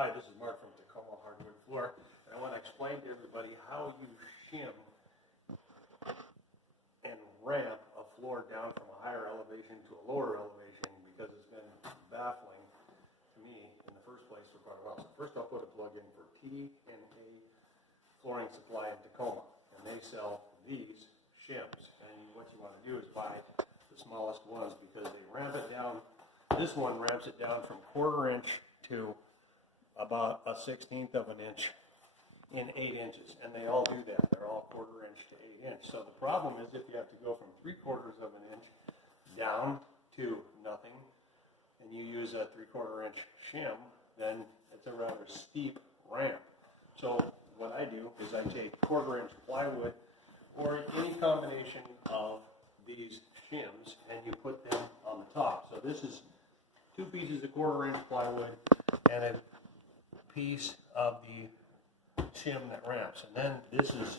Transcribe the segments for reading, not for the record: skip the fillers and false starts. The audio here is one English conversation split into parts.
Hi, this is Mark from Tacoma Hardwood Floor, and I want to explain to everybody how you shim and ramp a floor down from a higher elevation to a lower elevation, because it's been baffling to me in the first place for quite a while. So first I'll put a plug in for T&A Flooring Supply in Tacoma, and they sell these shims. And what you want to do is buy the smallest ones, because they ramp it down. This one ramps it down from 1/4 inch to about a 1/16 of an inch in 8 inches, and they all do that. They're all 1/4 inch to 8 inch. So the problem is, if you have to go from 3/4 of an inch down to nothing, and you use a 3/4 inch shim, then it's a rather steep ramp. So what I do is I take 1/4 inch plywood or any combination of these shims, and you put them on the top. So this is 2 pieces of 1/4 inch plywood and a piece of the shim that ramps, and then this is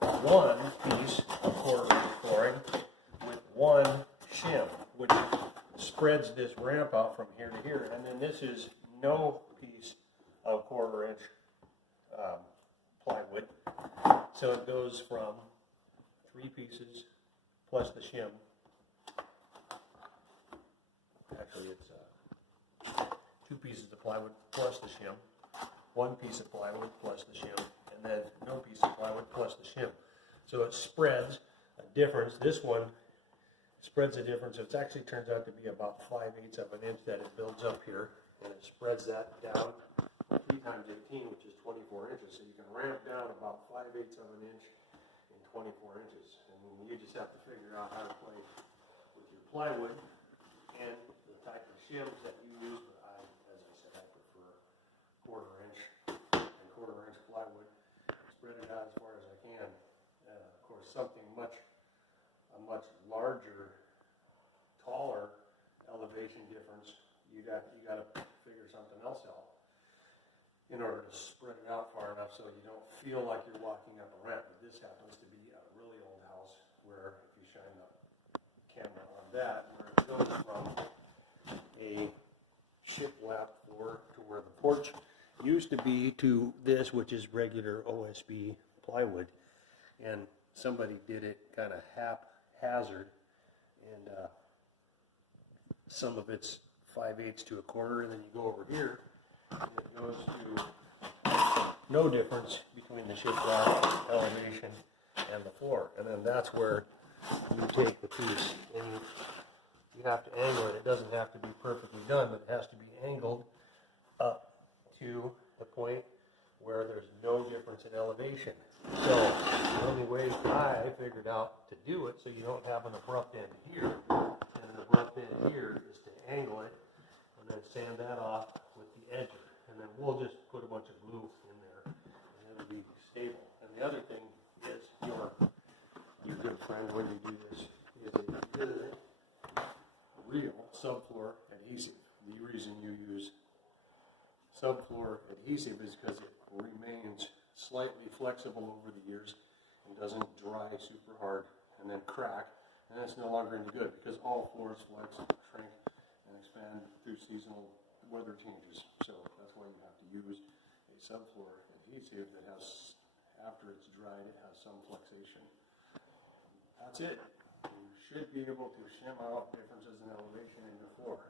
1 piece of 1/4 inch flooring with 1 shim, which spreads this ramp out from here to here. And then this is no piece of 1/4 inch plywood, so it goes from 3 pieces plus the shim. Actually, it's 2 pieces of plywood plus the shim, 1 piece of plywood plus the shim, and then no piece of plywood plus the shim. So it spreads a difference. This one spreads a difference. It actually turns out to be about 5/8 of an inch that it builds up here, and it spreads that down 3 times 18, which is 24 inches. So you can ramp down about 5/8 of an inch in 24 inches. And you just have to figure out how to play with your plywood and the type of shims that you use. As I said, I prefer 1/4 inch and 1/4 inch plywood. Spread it out as far as I can. Of course, something a much larger, taller elevation difference, you got to figure something else out in order to spread it out far enough so you don't feel like you're walking up a ramp. But this happens to be a really old house, where if you shine the camera on that, where it goes from a shiplap floor to where the porch used to be to this, which is regular OSB plywood, and somebody did it kind of haphazard, and some of it's 5/8 to 1/4, and then you go over here and it goes to no difference between the shiplap elevation and the floor. And then that's where you take the piece and you have to angle it. It doesn't have to be perfectly done, but it has to be angled up to the point where there's no difference in elevation. So the only way I figured out to do it, so you don't have an abrupt end here and an abrupt end here, is to angle it and then sand that off with the edger. And then we'll just put a bunch of glue in there and it'll be stable. And the other thing is your good friend when you do this is a good real subfloor adhesive. The reason you use subfloor adhesive is because it remains slightly flexible over the years and doesn't dry super hard and then crack, and that's no longer any good, because all floors flex, shrink, and expand through seasonal weather changes. So that's why you have to use a subfloor adhesive that has, after it's dried, it has some flexation. That's it. You should be able to shim out differences in elevation in your floor.